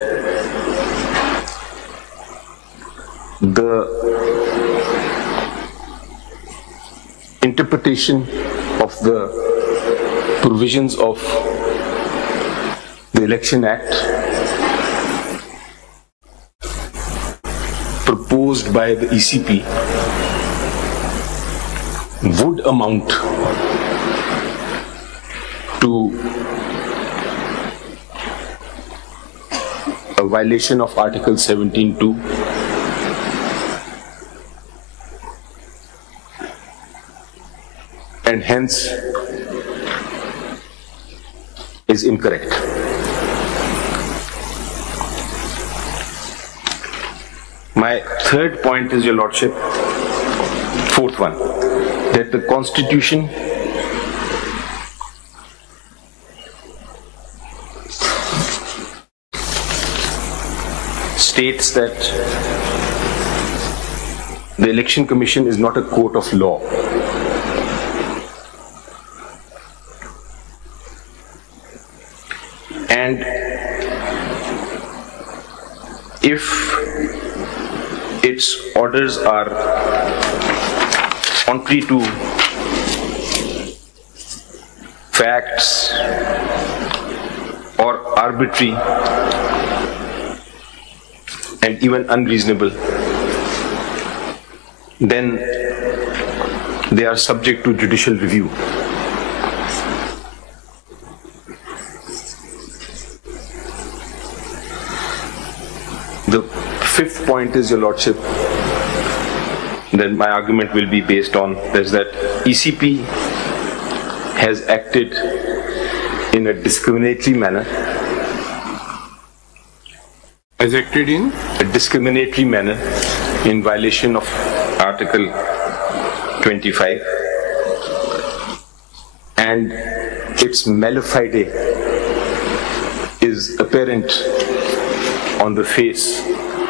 the interpretation of the provisions of the Election Act proposed by the ECP would amount to a violation of Article 17(2) and hence is incorrect. My third point is, Your Lordship, fourth one, that the Constitution states that the Election Commission is not a court of law. And if its orders are contrary to facts or arbitrary and even unreasonable, then they are subject to judicial review. The fifth point is, Your Lordship, that my argument will be based on is that ECP has acted in a discriminatory manner. Has acted in a discriminatory manner in violation of Article 25, and its mala fide is apparent on the face.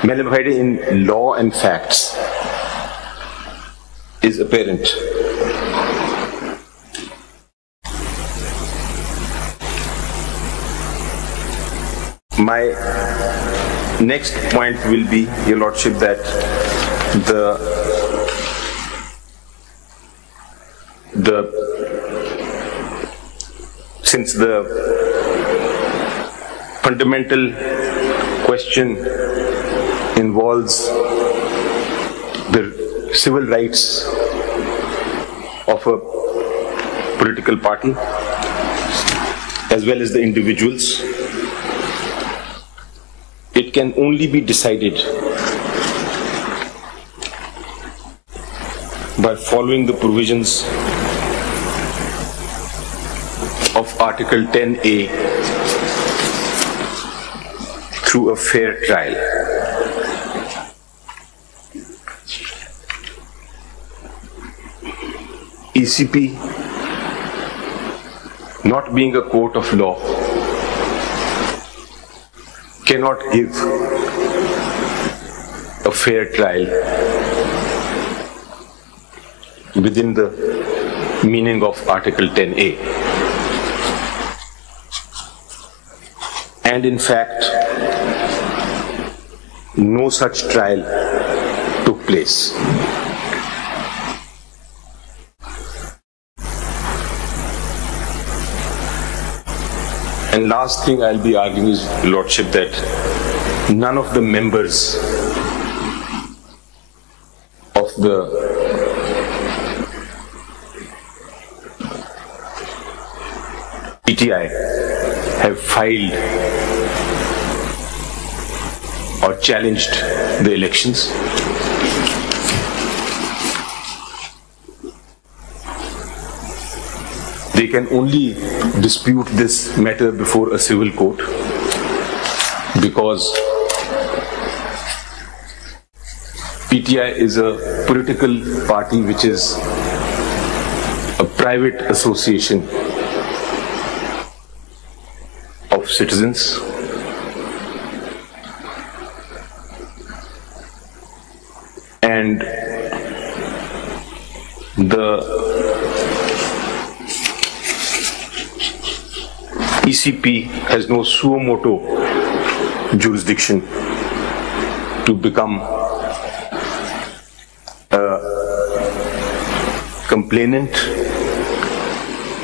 Mala fide in law and facts is apparent. My next point will be, Your Lordship, that since the fundamental question involves the civil rights of a political party as well as the individuals, it can only be decided by following the provisions of Article 10A through a fair trial. ECP, not being a court of law, cannot give a fair trial within the meaning of Article 10A. And in fact, no such trial took place. And last thing I'll be arguing is, Lordship, that none of the members of the PTI have filed or challenged the elections. They can only dispute this matter before a civil court because PTI is a political party which is a private association of citizens. And the ECP has no suo motu jurisdiction to become a complainant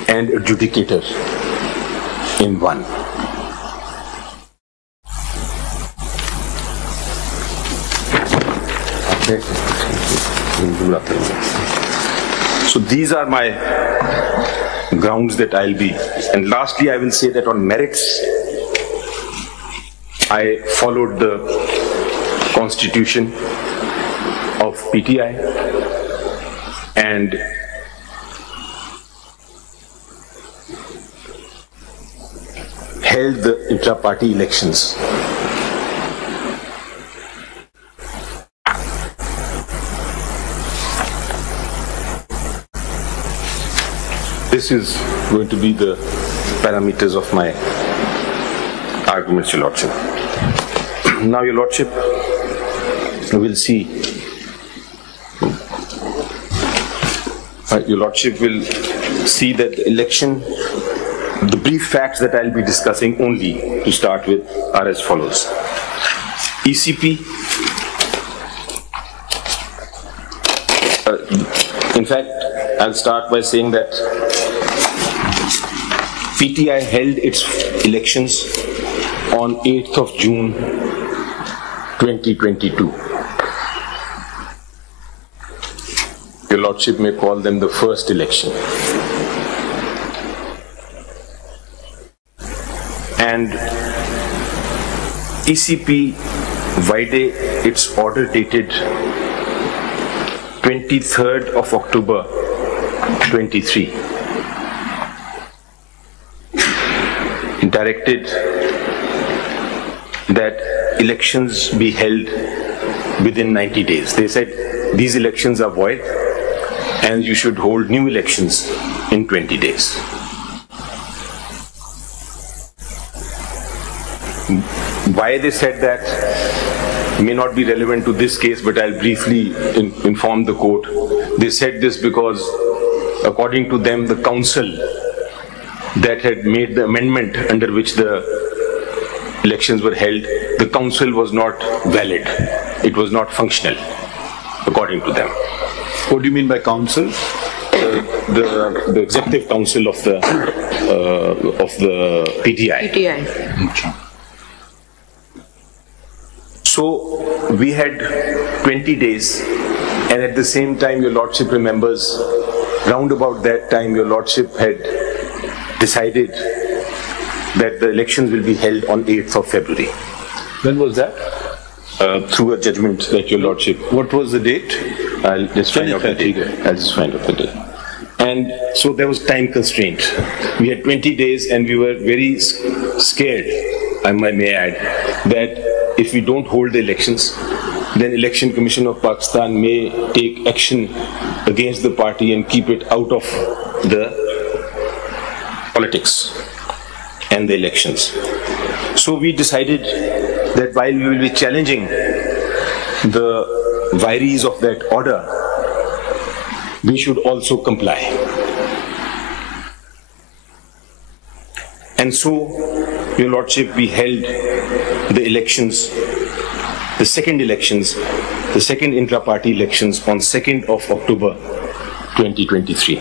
and adjudicator in one. So these are my grounds that I'll be. And lastly, I will say that on merits, I followed the constitution of PTI and held the intra-party elections. This is going to be the parameters of my arguments, Your Lordship. Now, Your Lordship, we'll see. Your Lordship will see that the election, the brief facts that I'll be discussing only to start with are as follows. ECP, in fact, I'll start by saying that PTI held its elections on 8th of June 2022. Your Lordship may call them the first election. And ECP vide its order dated 23rd of October 23. Directed that elections be held within 90 days. They said these elections are void and you should hold new elections in 20 days. Why they said that may not be relevant to this case, but I'll briefly inform the court. They said this because, according to them, the council that had made the amendment under which the elections were held, the council was not valid. It was not functional, according to them. What do you mean by council? The executive council of the PTI. PTI. So we had 20 days, and at the same time, Your Lordship remembers, round about that time, Your Lordship had decided that the elections will be held on 8th of February. When was that? Through a judgment that Your Lordship. What was the date? I'll just find out the date. And so there was time constraint. We had 20 days and we were very scared, I may add, that if we don't hold the elections, then Election Commission of Pakistan may take action against the party and keep it out of the politics and the elections. So we decided that while we will be challenging the vires of that order, we should also comply. And so, Your Lordship, we held the elections, the second intra-party elections on 2nd of October 2023.